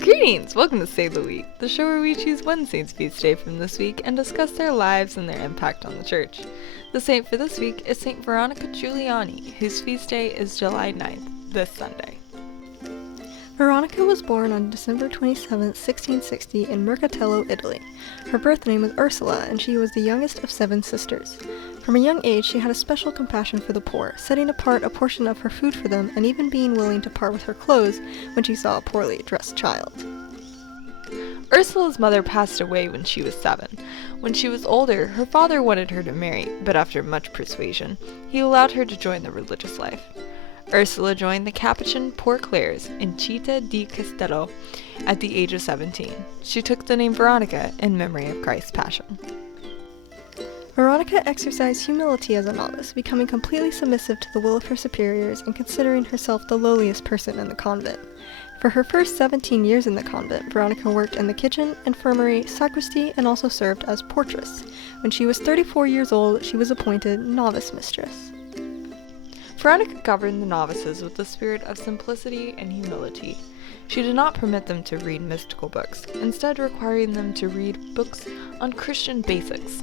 Greetings! Welcome to Save the Week, the show where we choose one saint's feast day from this week and discuss their lives and their impact on the church. The saint for this week is Saint Veronica Giuliani, whose feast day is July 9th, this Sunday. Veronica was born on December 27, 1660 in Mercatello, Italy. Her birth name was Ursula, and she was the youngest of 7 sisters. From a young age, she had a special compassion for the poor, setting apart a portion of her food for them and even being willing to part with her clothes when she saw a poorly dressed child. Ursula's mother passed away when she was 7. When she was older, her father wanted her to marry, but after much persuasion, he allowed her to join the religious life. Ursula joined the Capuchin Poor Clares in Città di Castello at the age of 17. She took the name Veronica in memory of Christ's Passion. Veronica exercised humility as a novice, becoming completely submissive to the will of her superiors and considering herself the lowliest person in the convent. For her first 17 years in the convent, Veronica worked in the kitchen, infirmary, sacristy, and also served as portress. When she was 34 years old, she was appointed novice mistress. Veronica governed the novices with the spirit of simplicity and humility. She did not permit them to read mystical books, instead requiring them to read books on Christian basics.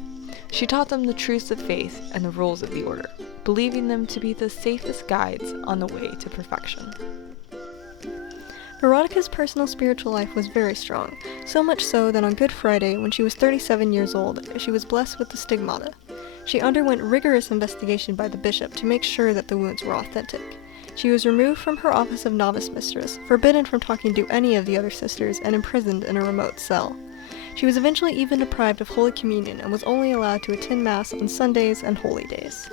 She taught them the truths of faith and the rules of the order, believing them to be the safest guides on the way to perfection. Veronica's personal spiritual life was very strong, so much so that on Good Friday, when she was 37 years old, she was blessed with the stigmata. She underwent rigorous investigation by the bishop to make sure that the wounds were authentic. She was removed from her office of novice mistress, forbidden from talking to any of the other sisters, and imprisoned in a remote cell. She was eventually even deprived of Holy Communion and was only allowed to attend Mass on Sundays and holy days.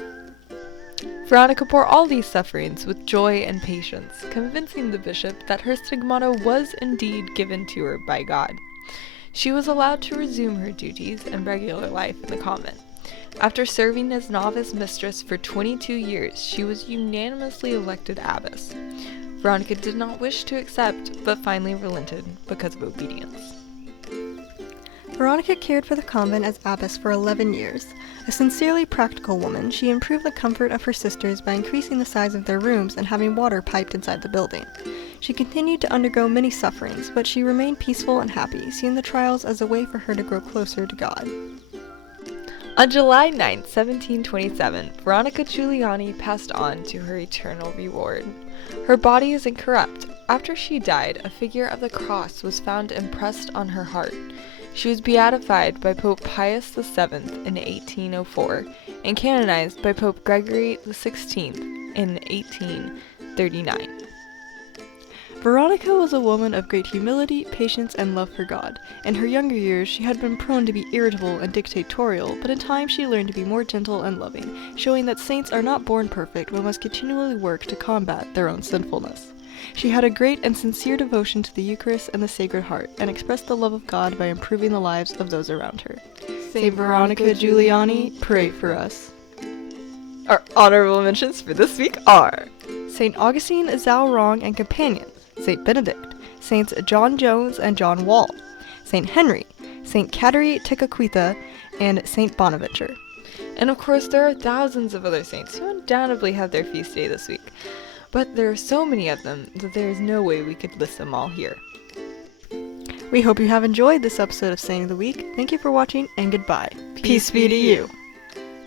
Veronica bore all these sufferings with joy and patience, convincing the bishop that her stigmata was indeed given to her by God. She was allowed to resume her duties and regular life in the convent. After serving as novice mistress for 22 years, she was unanimously elected abbess. Veronica did not wish to accept, but finally relented because of obedience. Veronica cared for the convent as abbess for 11 years. A sincerely practical woman, she improved the comfort of her sisters by increasing the size of their rooms and having water piped inside the building. She continued to undergo many sufferings, but she remained peaceful and happy, seeing the trials as a way for her to grow closer to God. On July 9, 1727, Veronica Giuliani passed on to her eternal reward. Her body is incorrupt. After she died, a figure of the cross was found impressed on her heart. She was beatified by Pope Pius VII in 1804 and canonized by Pope Gregory XVI in 1839. Veronica was a woman of great humility, patience, and love for God. In her younger years, she had been prone to be irritable and dictatorial, but in time she learned to be more gentle and loving, showing that saints are not born perfect but must continually work to combat their own sinfulness. She had a great and sincere devotion to the Eucharist and the Sacred Heart, and expressed the love of God by improving the lives of those around her. Saint Veronica Giuliani, pray for us. Our honorable mentions for this week are Saint Augustine, Zhao and companions, Saint Benedict, Saints John Jones and John Wall, Saint Henry, Saint Kateri Tekakwitha, and Saint Bonaventure. And of course, there are thousands of other saints who undoubtedly have their feast day this week. But there are so many of them that there is no way we could list them all here. We hope you have enjoyed this episode of Saint of the Week. Thank you for watching, and goodbye. Peace be to you.